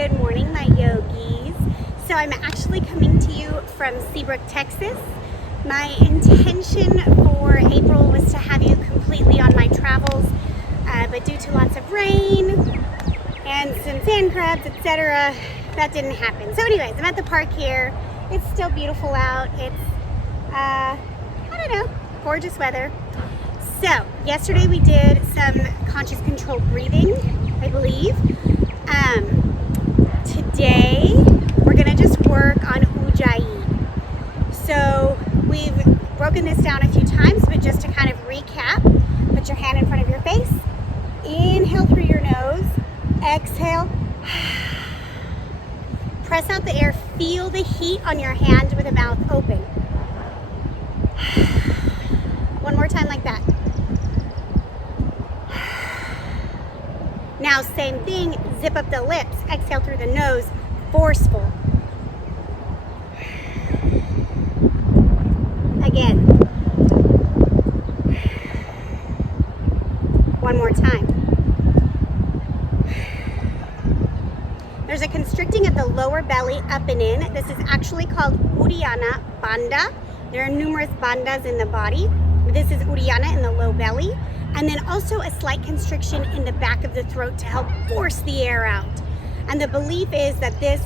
Good morning, my yogis. So I'm actually coming to you from Seabrook, Texas. My intention for April was to have you completely on my travels, but due to lots of rain and some sand crabs, etc., that didn't happen. So anyways, I'm at the park here. It's still beautiful out. It's, I don't know, gorgeous weather. So yesterday we did some conscious controlled breathing, I believe. Today we're gonna just work on Ujjayi. So we've broken this down a few times, but just to kind of recap, put your hand in front of your face, inhale through your nose, exhale, press out the air, feel the heat on your hand with the mouth open. One more time like that. Now same thing, zip up the lips, exhale through the nose, forceful. Again. One more time. There's a constricting of the lower belly up and in. This is actually called Uddiyana Bandha. There are numerous bandhas in the body. This is Uddiyana in the low belly. And then also a slight constriction in the back of the throat to help force the air out. And the belief is that this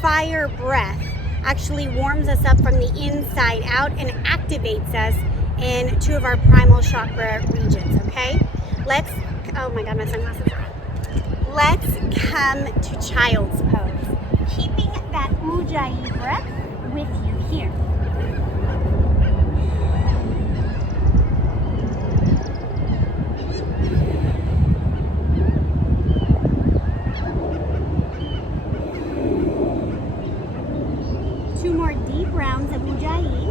fire breath actually warms us up from the inside out and activates us in two of our primal chakra regions, okay? Oh my God, my sunglasses are on. Let's come to child's pose. Keeping that Ujjayi breath with you here. Two more deep rounds of Ujjayi.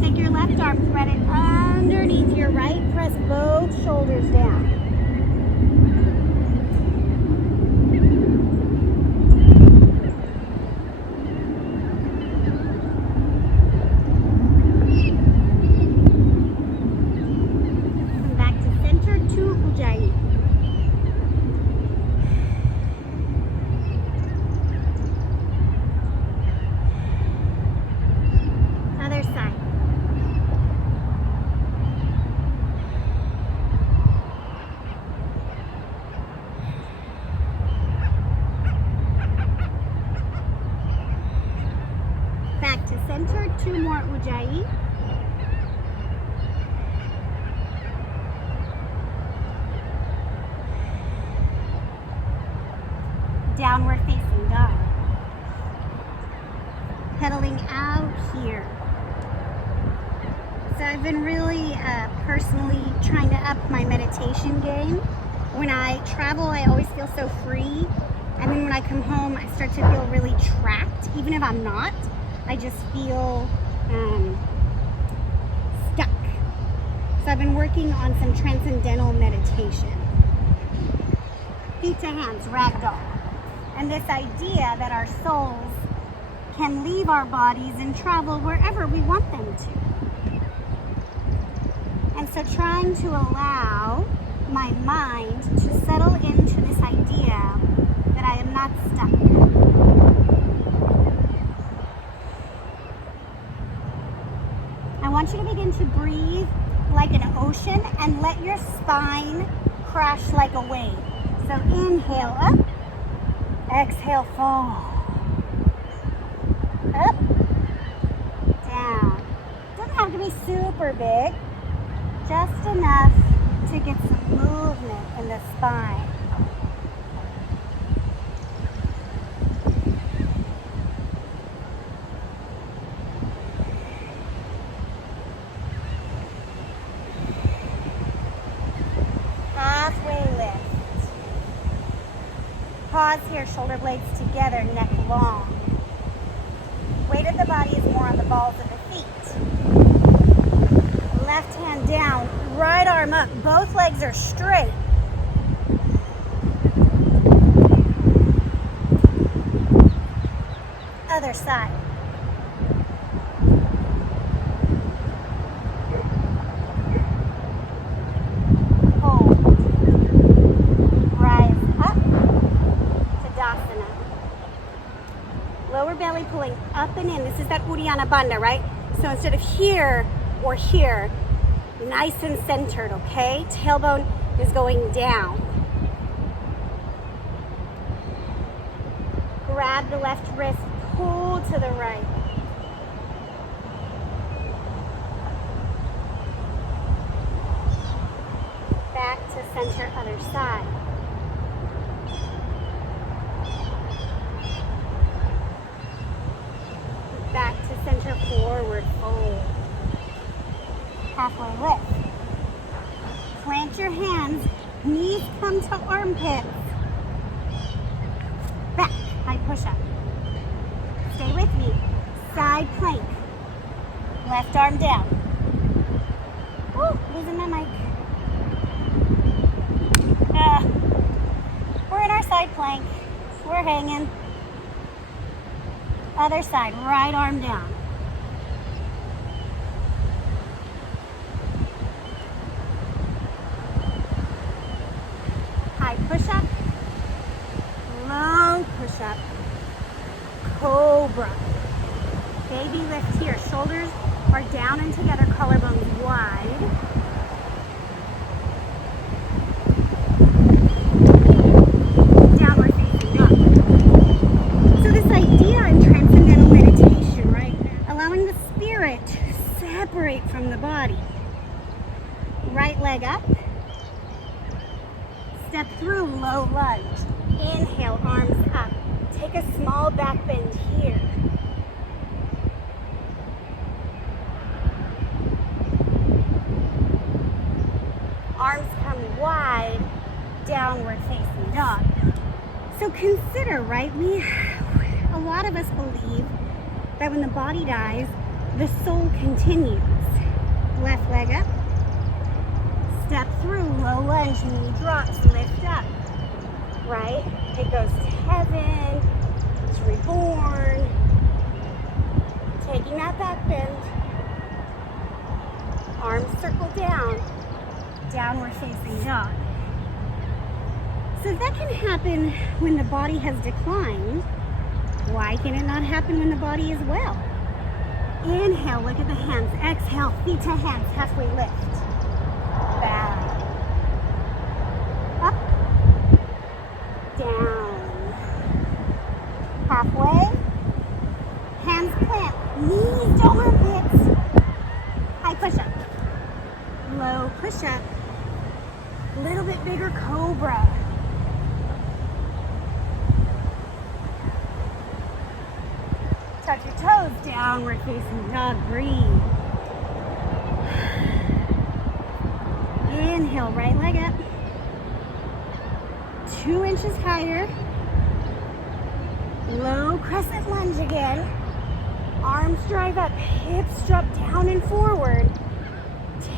Take your left arm, thread it underneath your right, press both shoulders down. Back to center, two more Ujjayi. Downward facing dog. Pedaling out here. So I've been really personally trying to up my meditation game. When I travel, I always feel so free. And then when I come home, I start to feel really trapped, even if I'm not. I just feel stuck. So I've been working on some transcendental meditation. Feet to hands, ragdoll. And this idea that our souls can leave our bodies and travel wherever we want them to. And so trying to allow my mind to settle into this idea that I am not stuck. I want you to begin to breathe like an ocean and let your spine crash like a wave. So inhale up, exhale fall. Up, down. Doesn't have to be super big, just enough to get some movement in the spine. Halfway lift. Pause here, shoulder blades together, neck long. Weight of the body is more on the balls of the feet. Left hand down, right arm up. Both legs are straight. Other side. Uddiyana Bandha, right? So instead of here or here, nice and centered, okay? Tailbone is going down. Grab the left wrist, pull to the right. Back to center, other side. Back to center, forward fold. Halfway lift. Plant your hands, knees come to armpits. Back, high push-up. Stay with me. Side plank. Left arm down. Woo, losing my mic. We're in our side plank. We're hanging. Other side, right arm down. High push-up. Low push-up. Cobra. Baby lift here. Shoulders are down and together, collarbones wide. Downward facing dog. So this idea in transcendental meditation, right? Allowing the spirit to separate from the body. Right leg up. Step through, low lunge. Inhale, arms up. Take a small back bend here. Arms come wide, downward facing dog. So consider, right, a lot of us believe that when the body dies, the soul continues. Left leg up. Step through, low lunge, knee drops, lift up. Right? It goes to heaven, it's reborn. Taking that back bend. Arms circle down, downward facing dog. So if that can happen when the body has declined, why can it not happen when the body is well? Inhale, look at the hands. Exhale, feet to hands, halfway lift. Back. Up. Down. Halfway. Hands plant. Knees to armpits. High push-up. Low push-up. Little bit bigger cobra. Touch your toes, downward facing dog, breathe. Inhale, right leg up. 2 inches higher. Low crescent lunge again. Arms drive up, hips drop down and forward.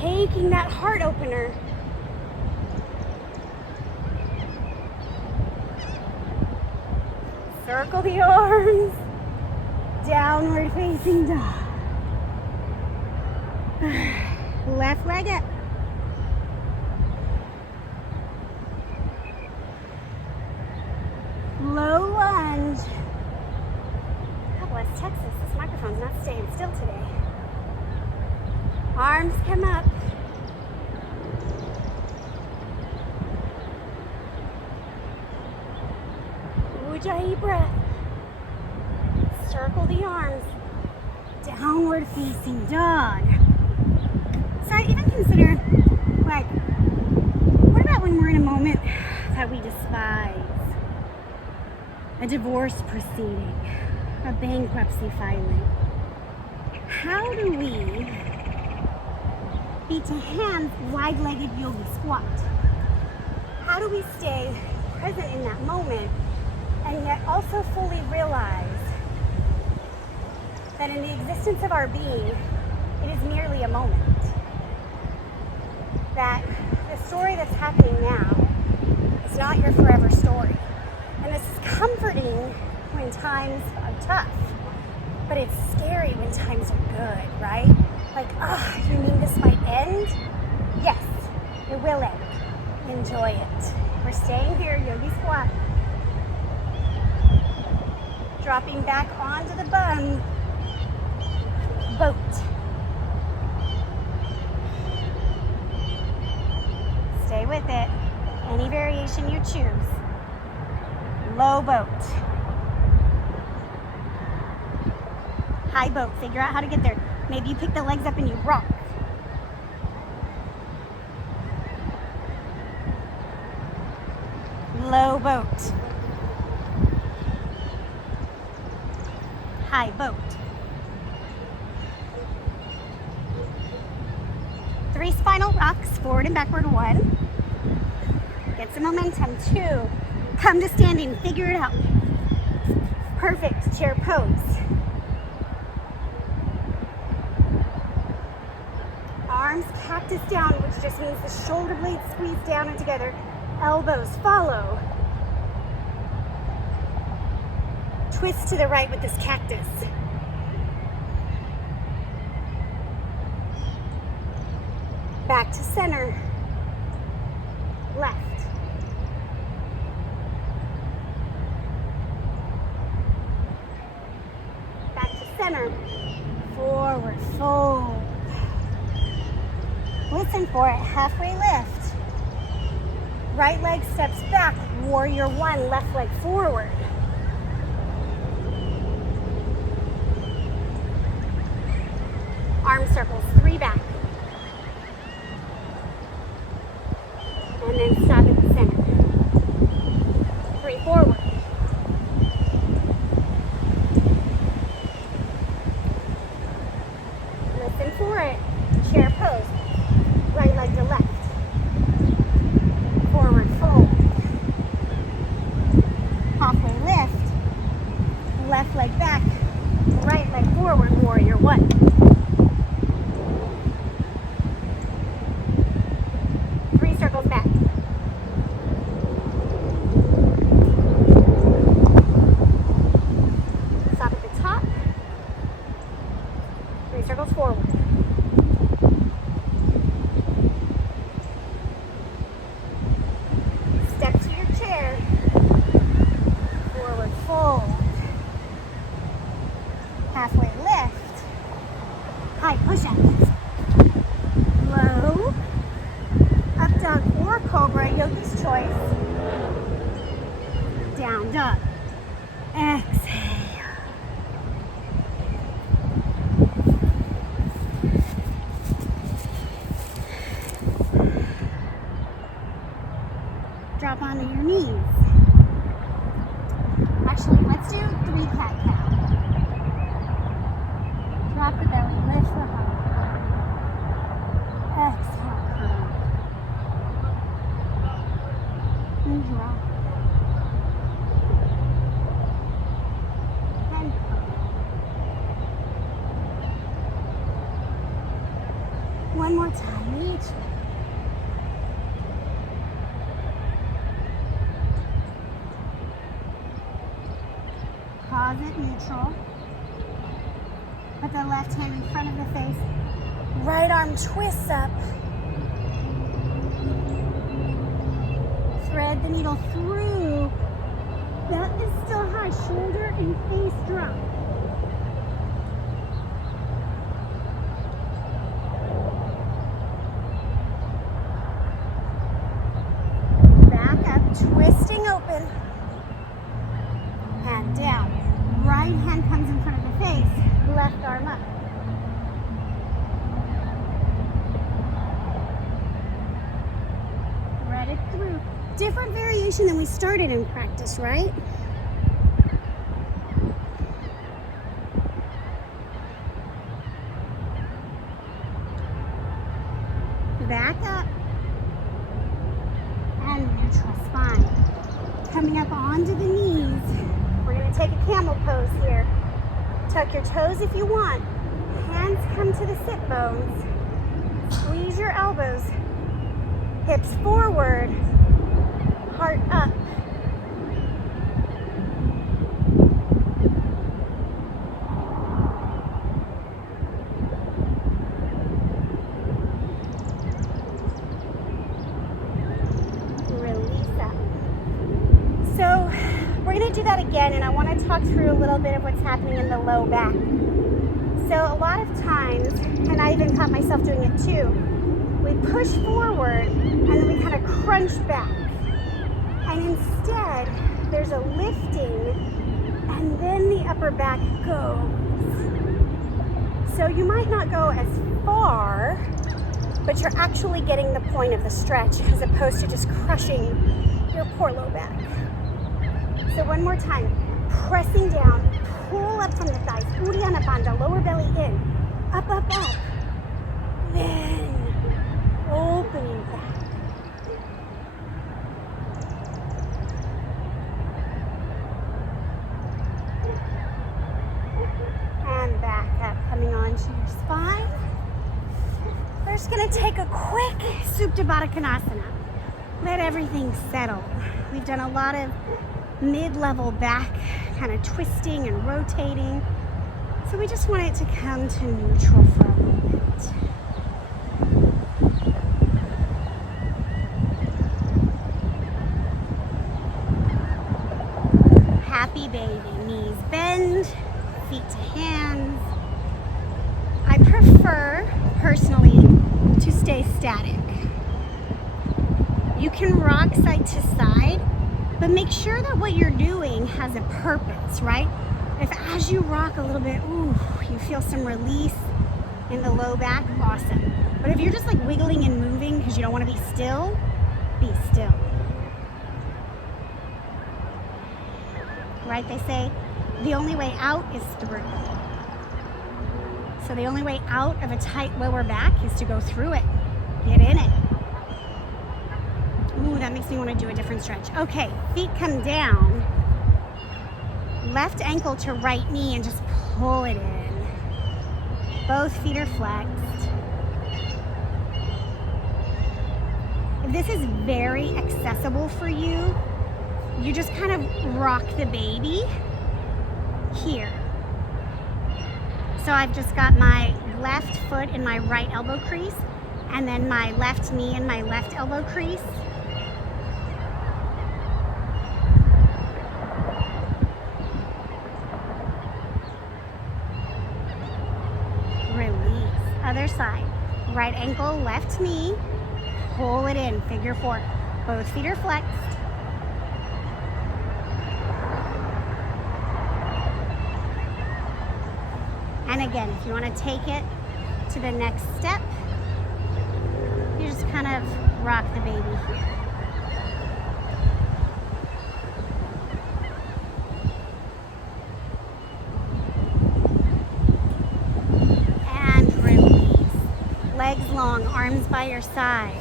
Taking that heart opener. Circle the arms. Downward facing dog. Left leg up. Low lunge. God bless Texas. This microphone's not staying still today. Arms come up. Ujjayi breath. Circle the arms. Downward facing dog. So I even consider, like, what about when we're in a moment that we despise? A divorce proceeding, a bankruptcy filing. How do we feet to hands, wide-legged yogi squat? How do we stay present in that moment and yet also fully realize that in the existence of our being, it is merely a moment? That the story that's happening now is not your forever story. And this is comforting when times are tough, but it's scary when times are good, right? Like, you mean this might end? Yes, it will end. Enjoy it. We're staying here, yogi squat. Dropping back onto the bum. boat. Stay with it. Any variation you choose. Low boat. High boat. Figure out how to get there. Maybe you pick the legs up and you rock. Low boat. High boat. 3 spinal rocks, forward and backward. 1. Get some momentum. 2. Come to standing. Figure it out. Perfect. Chair pose. Arms cactus down, which just means the shoulder blades squeeze down and together. Elbows follow. Twist to the right with this cactus. Back to center. Left. Back to center. Forward fold. Listen for it. Halfway lift. Right leg steps back. Warrior 1. Left leg forward. Arm circles. 3 back. And then stop at the center. 3 forward. Listen for it. Chair pose. Right leg to left. Forward fold. Halfway lift. Left leg back. Right leg forward. Warrior 1. Circles back. Stop at the top. 3 circles forward. Step to your chair. Forward fold. Halfway lift. High push-up. Low. Up dog or cobra, yogi's choice. Down dog. Exhale. Drop onto your knees. Actually, let's do 3 cat-cow. Drop the belly, lift the heart. Exhale. And drop. And one more time each way. Pause at neutral. Put the left hand in front of the face. Right arm twists up. Thread the needle through. That is still high. Shoulder and face drop. Back up, twisting open. Hand down. Right hand comes in front of the face. Left arm up. Thread it through. Different variation than we started in practice, right? Back up and neutral spine. Coming up onto the knees. We're going to take a camel pose here. Tuck your toes if you want. Hands come to the sit bones. Squeeze your elbows. Hips forward. Heart up. Release up. So we're going to do that again, and I want to talk through a little bit of what's happening in the low back. So a lot of times, and I even caught myself doing it too, we push forward and then we kind of crunch back. And instead, there's a lifting and then the upper back goes. So you might not go as far, but you're actually getting the point of the stretch as opposed to just crushing your poor low back. So one more time, pressing down, pull up from the thighs, Uddiyana Bandha, lower belly in, up, up, up. Then opening back. And back up, coming onto your spine. We're just gonna take a quick Supta Baddha Konasana. Let everything settle. We've done a lot of mid-level back kind of twisting and rotating. So we just want it to come to neutral for a moment. Happy baby. Knees bend, feet to hands. I prefer, personally, to stay static. You can rock side to side, but make sure that what you're doing has a purpose, right? If as you rock a little bit, ooh, you feel some release in the low back, awesome. But if you're just like wiggling and moving because you don't want to be still, be still. Right? They say the only way out is through. So the only way out of a tight lower back is to go through it. Get in it. Ooh, that makes me want to do a different stretch. Okay, feet come down. Left ankle to right knee and just pull it in. Both feet are flexed. If this is very accessible for you, you just kind of rock the baby here. So I've just got my left foot in my right elbow crease and then my left knee in my left elbow crease. Release. Other side. Right ankle, left knee. Pull it in, figure four. Both feet are flexed. And again, if you want to take it to the next step, you just kind of rock the baby here. And release. Legs long, arms by your side.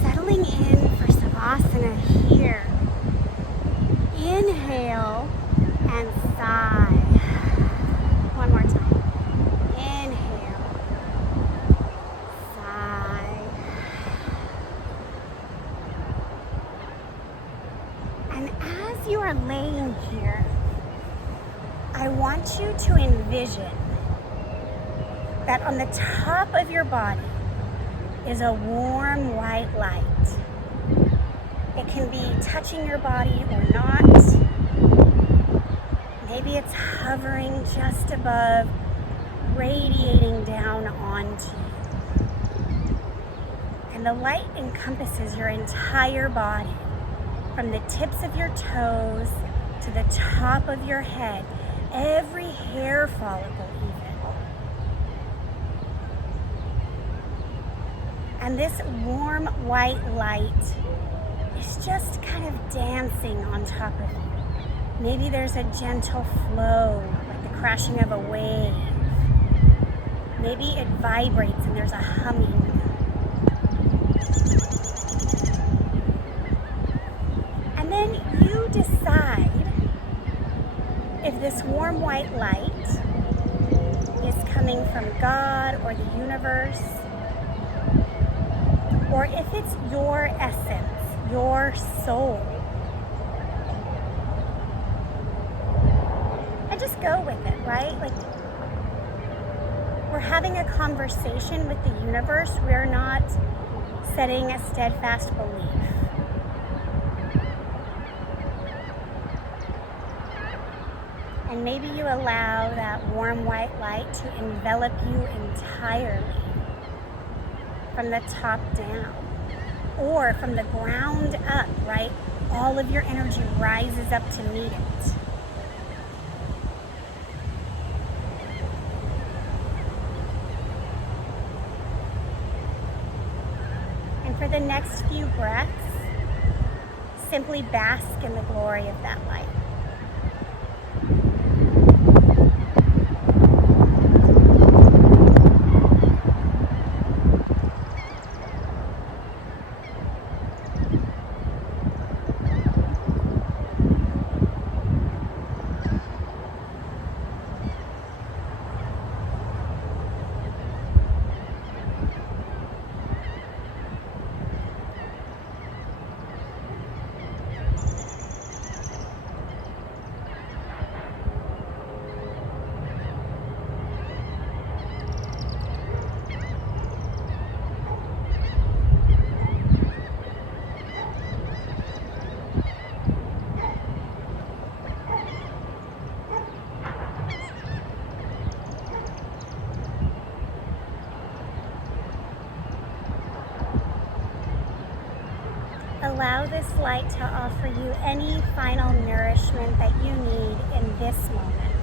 Settling in for Savasana here. Inhale and sigh. One more time. Inhale. Sigh. And as you are laying here, I want you to envision that on the top of your body is a warm white light. It can be touching your body or not. Maybe it's hovering just above, radiating down onto you. And the light encompasses your entire body, from the tips of your toes to the top of your head, every hair follicle even. And this warm white light is just kind of dancing on top of you. Maybe there's a gentle flow, like the crashing of a wave. Maybe it vibrates and there's a humming. And then you decide if this warm white light is coming from God or the universe, or if it's your essence, your soul. And just go with it, right? Like, we're having a conversation with the universe. We're not setting a steadfast belief. And maybe you allow that warm white light to envelop you entirely from the top down or from the ground up, right? All of your energy rises up to meet it. And for the next few breaths, simply bask in the glory of that light. Allow this light to offer you any final nourishment that you need in this moment.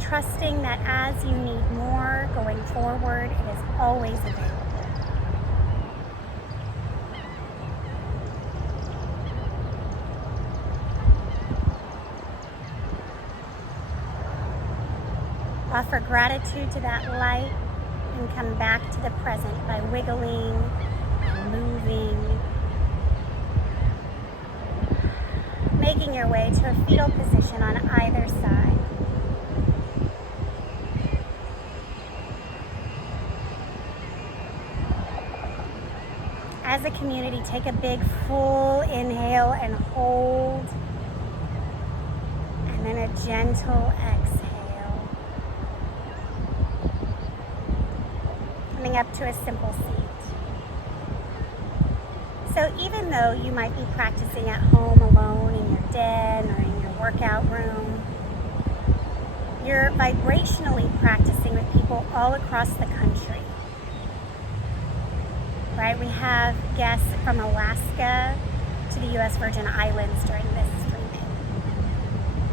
Trusting that as you need more going forward, it is always available. Offer gratitude to that light and come back to the present by wiggling and moving, making your way to a fetal position on either side. As a community, take a big full inhale and hold, and then a gentle exhale. Coming up to a simple seat. So even though you might be practicing at home alone in your den or in your workout room, you're vibrationally practicing with people all across the country. Right? We have guests from Alaska to the U.S. Virgin Islands during this streaming.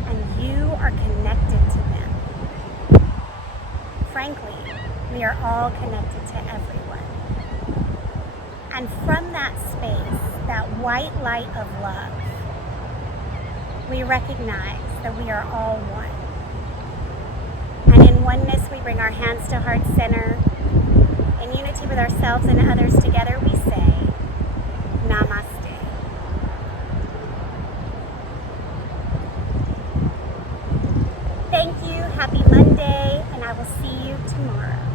And you are connected to them. Frankly, we are all connected to everyone. And from that space, that white light of love, we recognize that we are all one. And in oneness, we bring our hands to heart center. In unity with ourselves and others together, we say, Namaste. Thank you, happy Monday, and I will see you tomorrow.